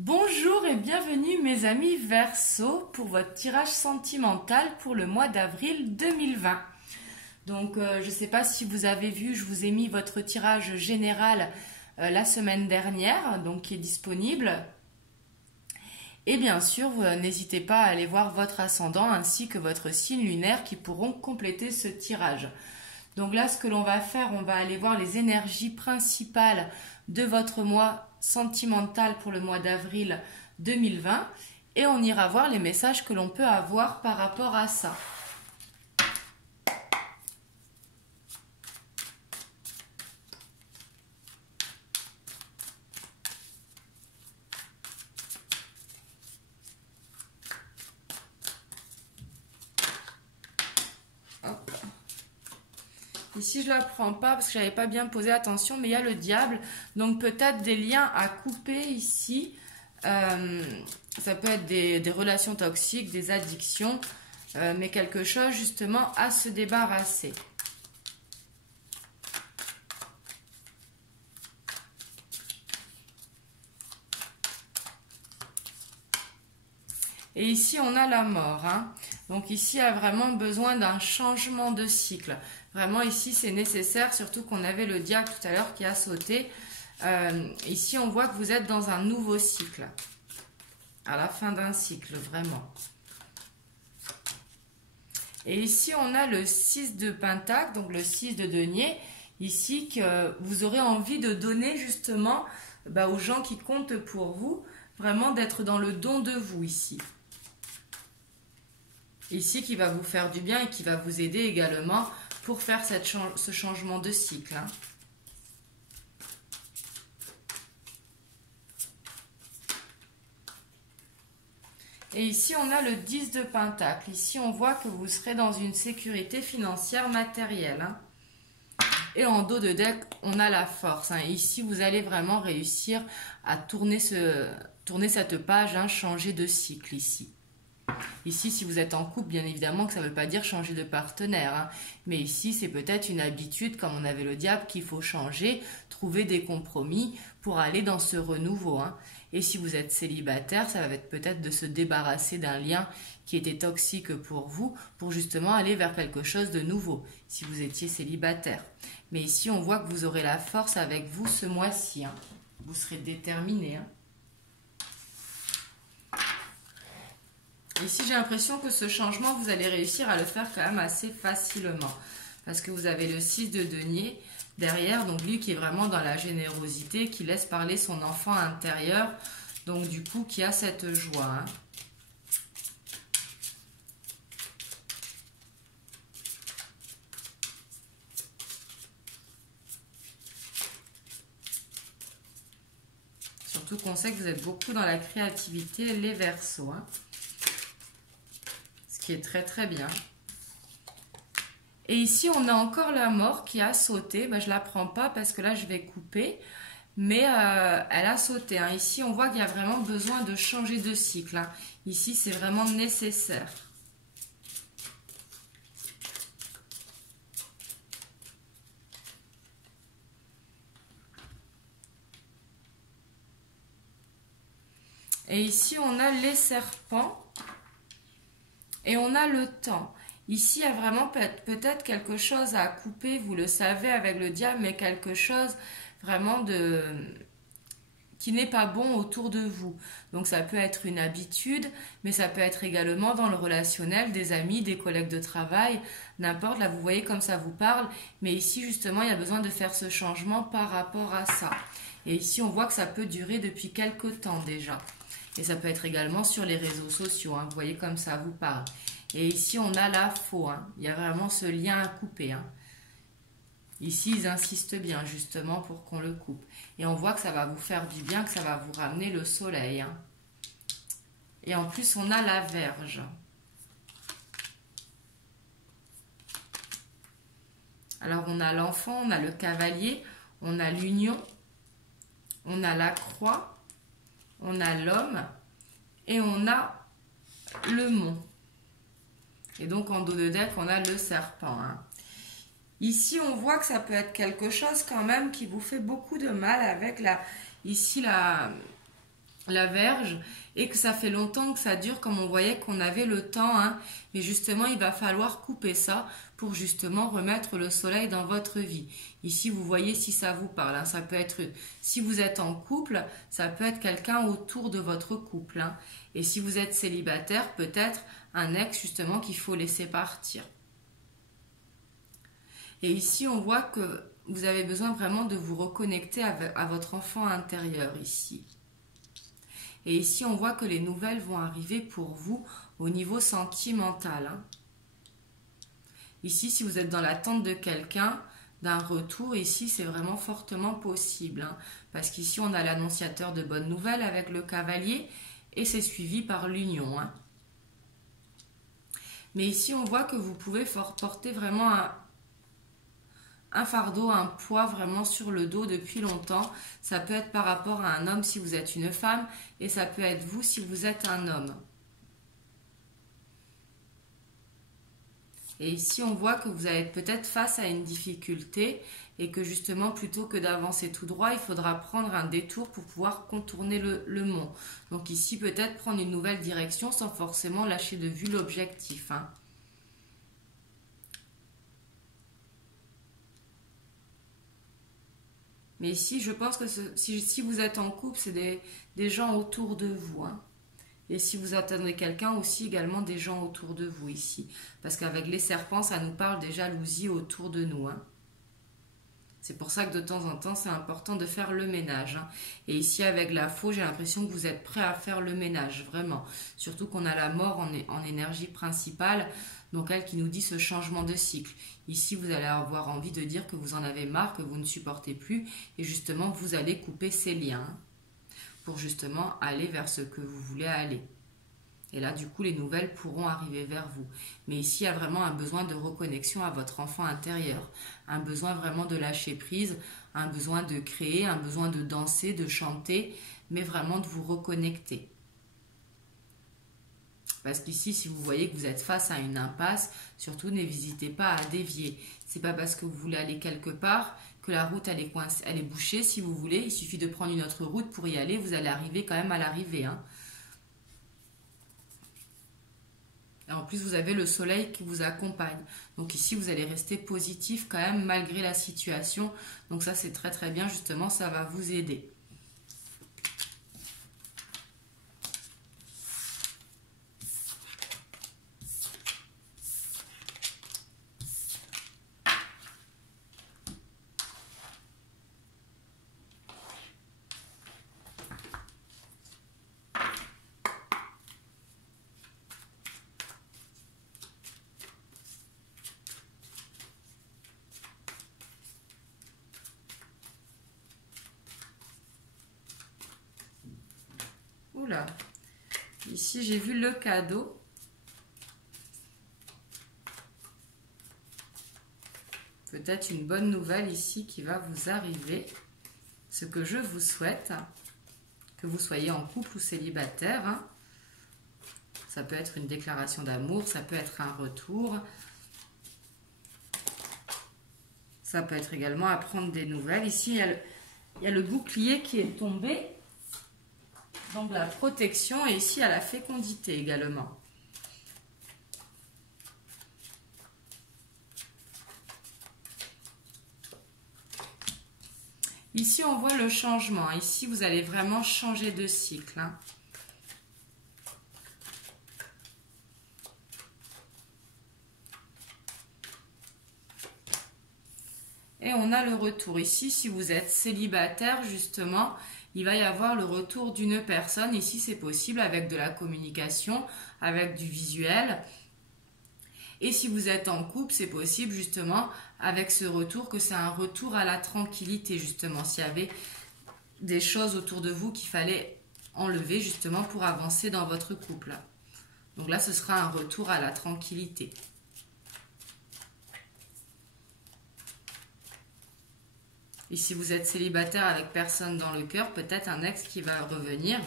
Bonjour et bienvenue mes amis Verseau pour votre tirage sentimental pour le mois d'avril 2020. Donc je ne sais pas si vous avez vu, je vous ai mis votre tirage général la semaine dernière, donc qui est disponible. Et bien sûr, n'hésitez pas à aller voir votre ascendant ainsi que votre signe lunaire qui pourront compléter ce tirage. Donc là, ce que l'on va faire, on va aller voir les énergies principales de votre mois sentimental pour le mois d'avril 2020 et on ira voir les messages que l'on peut avoir par rapport à ça. Hop. Ici, je ne la prends pas parce que je n'avais pas bien posé attention, mais il y a le diable. Donc, peut-être des liens à couper ici. Ça peut être des relations toxiques, des addictions, mais quelque chose justement à se débarrasser. Et ici, on a la mort. Donc ici, il y a vraiment besoin d'un changement de cycle. Vraiment, ici, c'est nécessaire, surtout qu'on avait le diable tout à l'heure qui a sauté. Ici, on voit que vous êtes dans un nouveau cycle. À la fin d'un cycle, vraiment. Et ici, on a le 6 de Pentacle, donc le 6 de denier. Ici, que vous aurez envie de donner justement aux gens qui comptent pour vous. Vraiment d'être dans le don de vous ici. Ici, qui va vous faire du bien et qui va vous aider également pour faire ce changement de cycle. Et ici, on a le 10 de Pentacle. Ici, on voit que vous serez dans une sécurité financière matérielle. Et en dos de deck, on a la force. Ici, vous allez vraiment réussir à tourner cette page, changer de cycle ici. Ici, si vous êtes en couple, bien évidemment que ça ne veut pas dire changer de partenaire. Mais ici, c'est peut-être une habitude, comme on avait le diable, qu'il faut changer, trouver des compromis pour aller dans ce renouveau. Et si vous êtes célibataire, ça va être peut-être de se débarrasser d'un lien qui était toxique pour vous, pour justement aller vers quelque chose de nouveau, si vous étiez célibataire. Mais ici, on voit que vous aurez la force avec vous ce mois-ci. Vous serez déterminé. Ici, j'ai l'impression que ce changement, vous allez réussir à le faire quand même assez facilement. Parce que vous avez le 6 de denier derrière, donc lui qui est vraiment dans la générosité, qui laisse parler son enfant intérieur, donc du coup qui a cette joie. Surtout qu'on sait que vous êtes beaucoup dans la créativité, les Verseaux. Ce qui est très très bien. Et ici, on a encore la mort qui a sauté. Je ne la prends pas parce que là, je vais couper. Mais elle a sauté. Ici, on voit qu'il y a vraiment besoin de changer de cycle. Ici, c'est vraiment nécessaire. Et ici, on a les serpents. Et on a le temps. Ici, il y a vraiment peut-être quelque chose à couper, vous le savez, avec le diable, mais quelque chose vraiment qui n'est pas bon autour de vous. Donc ça peut être une habitude, mais ça peut être également dans le relationnel, des amis, des collègues de travail, n'importe, là vous voyez comme ça vous parle, mais ici justement il y a besoin de faire ce changement par rapport à ça. Et ici on voit que ça peut durer depuis quelque temps déjà. Et ça peut être également sur les réseaux sociaux, vous voyez comme ça vous parle. Et ici, on a la faux. Il y a vraiment ce lien à couper. Ici, ils insistent bien, justement, pour qu'on le coupe. Et on voit que ça va vous faire du bien, que ça va vous ramener le soleil. Et en plus, on a la Vierge. Alors, on a l'enfant, on a le cavalier, on a l'union, on a la croix, on a l'homme et on a le mont. Et donc, en dos de deck, on a le serpent. Ici, on voit que ça peut être quelque chose quand même qui vous fait beaucoup de mal avec ici la Vierge et que ça fait longtemps que ça dure, comme on voyait qu'on avait le temps, hein, mais justement il va falloir couper ça pour justement remettre le soleil dans votre vie. Ici vous voyez si ça vous parle, hein, ça peut être, si vous êtes en couple, ça peut être quelqu'un autour de votre couple, hein, et si vous êtes célibataire, peut-être un ex justement qu'il faut laisser partir. Et ici on voit que vous avez besoin vraiment de vous reconnecter à votre enfant intérieur ici. Et ici, on voit que les nouvelles vont arriver pour vous au niveau sentimental. Hein. Ici, si vous êtes dans l'attente de quelqu'un, d'un retour, ici, c'est vraiment fortement possible. Hein, parce qu'ici, on a l'annonciateur de bonnes nouvelles avec le cavalier et c'est suivi par l'union. Hein. Mais ici, on voit que vous pouvez porter vraiment un fardeau, un poids vraiment sur le dos depuis longtemps. Ça peut être par rapport à un homme si vous êtes une femme et ça peut être vous si vous êtes un homme. Et ici, on voit que vous allez être peut-être face à une difficulté et que justement, plutôt que d'avancer tout droit, il faudra prendre un détour pour pouvoir contourner le mont. Donc ici, peut-être prendre une nouvelle direction sans forcément lâcher de vue l'objectif. Hein. Mais ici, je pense que si vous êtes en couple, c'est des gens autour de vous. Hein. Et si vous attendez quelqu'un, aussi également des gens autour de vous ici. Parce qu'avec les serpents, ça nous parle des jalousies autour de nous. Hein. C'est pour ça que de temps en temps, c'est important de faire le ménage. Hein. Et ici, avec la faux, j'ai l'impression que vous êtes prêt à faire le ménage, vraiment. Surtout qu'on a la mort en énergie principale. Donc elle qui nous dit ce changement de cycle. Ici, vous allez avoir envie de dire que vous en avez marre, que vous ne supportez plus. Et justement, vous allez couper ces liens pour justement aller vers ce que vous voulez aller. Et là, du coup, les nouvelles pourront arriver vers vous. Mais ici, il y a vraiment un besoin de reconnexion à votre enfant intérieur. Un besoin vraiment de lâcher prise, un besoin de créer, un besoin de danser, de chanter, mais vraiment de vous reconnecter. Parce qu'ici, si vous voyez que vous êtes face à une impasse, surtout n'hésitez pas à dévier. C'est pas parce que vous voulez aller quelque part que la route elle est bouchée. Si vous voulez, il suffit de prendre une autre route pour y aller. Vous allez arriver quand même à l'arrivée. Hein. Et en plus, vous avez le soleil qui vous accompagne. Donc ici, vous allez rester positif quand même malgré la situation. Donc ça, c'est très très bien. Justement, ça va vous aider. Oula, ici j'ai vu le cadeau. Peut-être une bonne nouvelle ici qui va vous arriver. Ce que je vous souhaite, que vous soyez en couple ou célibataire. Hein. Ça peut être une déclaration d'amour, ça peut être un retour. Ça peut être également apprendre des nouvelles. Ici, il y a le bouclier qui est tombé. Donc la protection et ici à la fécondité également. Ici on voit le changement. Ici vous allez vraiment changer de cycle. Hein. Et on a le retour. Ici si vous êtes célibataire justement, il va y avoir le retour d'une personne. Ici, c'est possible avec de la communication, avec du visuel. Et si vous êtes en couple, c'est possible justement avec ce retour que c'est un retour à la tranquillité justement. S'il y avait des choses autour de vous qu'il fallait enlever justement pour avancer dans votre couple. Donc là, ce sera un retour à la tranquillité. Et si vous êtes célibataire avec personne dans le cœur, peut-être un ex qui va revenir.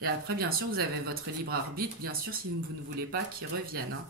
Et après, bien sûr, vous avez votre libre arbitre, bien sûr, si vous ne voulez pas qu'il revienne. Hein.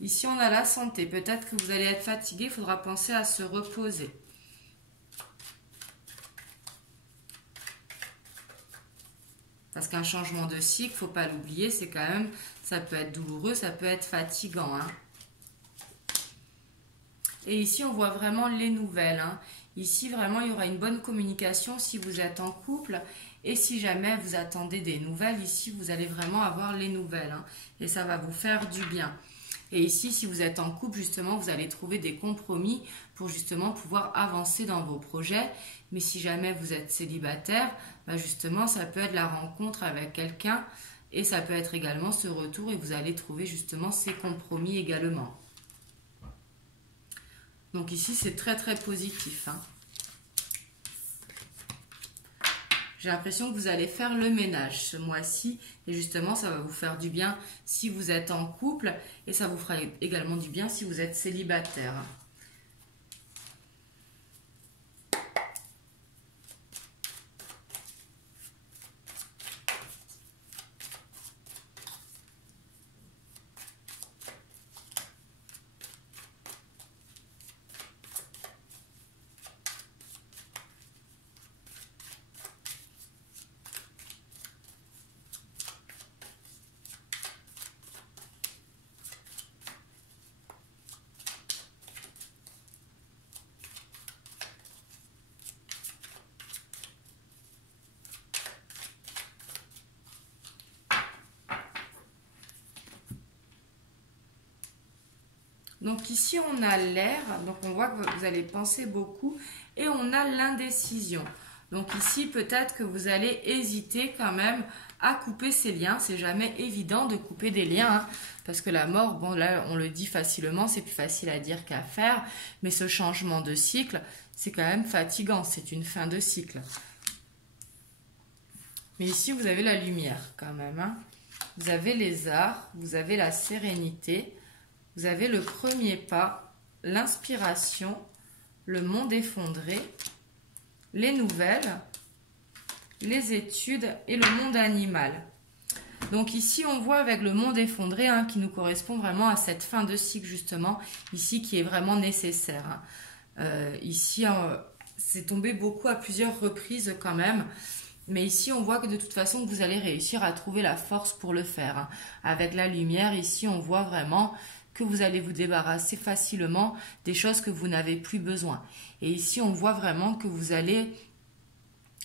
Ici, on a la santé. Peut-être que vous allez être fatigué, il faudra penser à se reposer. Parce qu'un changement de cycle, il ne faut pas l'oublier, c'est quand même, ça peut être douloureux, ça peut être fatigant. Hein. Et ici, on voit vraiment les nouvelles. Hein. Ici, vraiment, il y aura une bonne communication si vous êtes en couple. Et si jamais vous attendez des nouvelles, ici, vous allez vraiment avoir les nouvelles. Hein. Et ça va vous faire du bien. Et ici, si vous êtes en couple, justement, vous allez trouver des compromis pour justement pouvoir avancer dans vos projets. Mais si jamais vous êtes célibataire, bah justement, ça peut être la rencontre avec quelqu'un et ça peut être également ce retour et vous allez trouver justement ces compromis également. Donc ici, c'est très très positif. Hein. J'ai l'impression que vous allez faire le ménage ce mois-ci et justement ça va vous faire du bien si vous êtes en couple et ça vous fera également du bien si vous êtes célibataire. Donc ici, on a l'air, donc on voit que vous allez penser beaucoup et on a l'indécision. Donc ici, peut-être que vous allez hésiter quand même à couper ces liens. C'est jamais évident de couper des liens, hein, parce que la mort, bon là, on le dit facilement, c'est plus facile à dire qu'à faire, mais ce changement de cycle, c'est quand même fatigant, c'est une fin de cycle. Mais ici, vous avez la lumière quand même, hein. Vous avez les arts, vous avez la sérénité. Vous avez le premier pas, l'inspiration, le monde effondré, les nouvelles, les études et le monde animal. Donc ici, on voit avec le monde effondré hein, qui nous correspond vraiment à cette fin de cycle justement, ici qui est vraiment nécessaire. Hein. Ici, c'est tombé beaucoup à plusieurs reprises quand même. Mais ici, on voit que de toute façon, vous allez réussir à trouver la force pour le faire. Hein. Avec la lumière, ici, on voit vraiment que vous allez vous débarrasser facilement des choses que vous n'avez plus besoin. Et ici, on voit vraiment que vous allez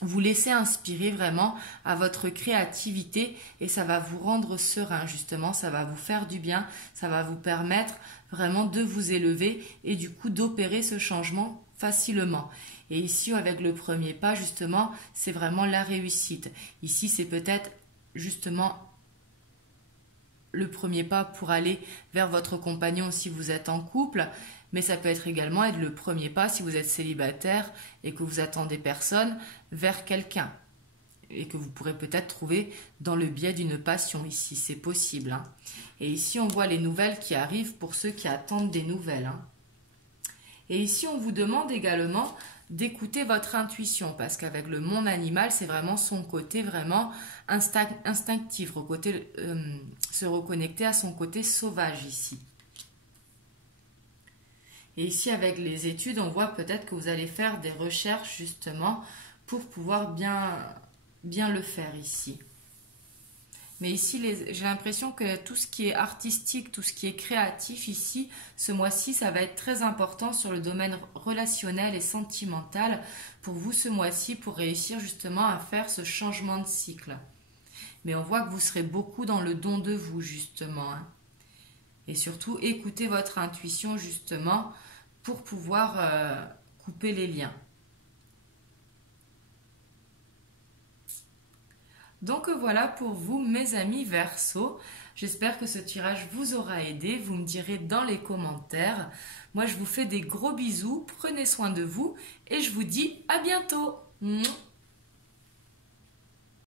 vous laisser inspirer vraiment à votre créativité et ça va vous rendre serein justement, ça va vous faire du bien, ça va vous permettre vraiment de vous élever et du coup d'opérer ce changement facilement. Et ici, avec le premier pas, justement, c'est vraiment la réussite. Ici, c'est peut-être justement le premier pas pour aller vers votre compagnon si vous êtes en couple, mais ça peut être également être le premier pas si vous êtes célibataire et que vous attendez personne vers quelqu'un et que vous pourrez peut-être trouver dans le biais d'une passion ici, c'est possible. Hein. Et ici, on voit les nouvelles qui arrivent pour ceux qui attendent des nouvelles. Hein. Et ici, on vous demande également d'écouter votre intuition parce qu'avec le monde animal, c'est vraiment son côté vraiment instinctif, se reconnecter à son côté sauvage ici. Et ici, avec les études, on voit peut-être que vous allez faire des recherches justement pour pouvoir bien le faire ici. Mais ici, j'ai l'impression que tout ce qui est artistique, tout ce qui est créatif ici, ce mois-ci, ça va être très important sur le domaine relationnel et sentimental pour vous ce mois-ci pour réussir justement à faire ce changement de cycle. Mais on voit que vous serez beaucoup dans le don de vous justement. Hein. Et surtout, écoutez votre intuition justement pour pouvoir couper les liens. Donc voilà pour vous mes amis Verseau. J'espère que ce tirage vous aura aidé. Vous me direz dans les commentaires. Moi je vous fais des gros bisous. Prenez soin de vous et je vous dis à bientôt.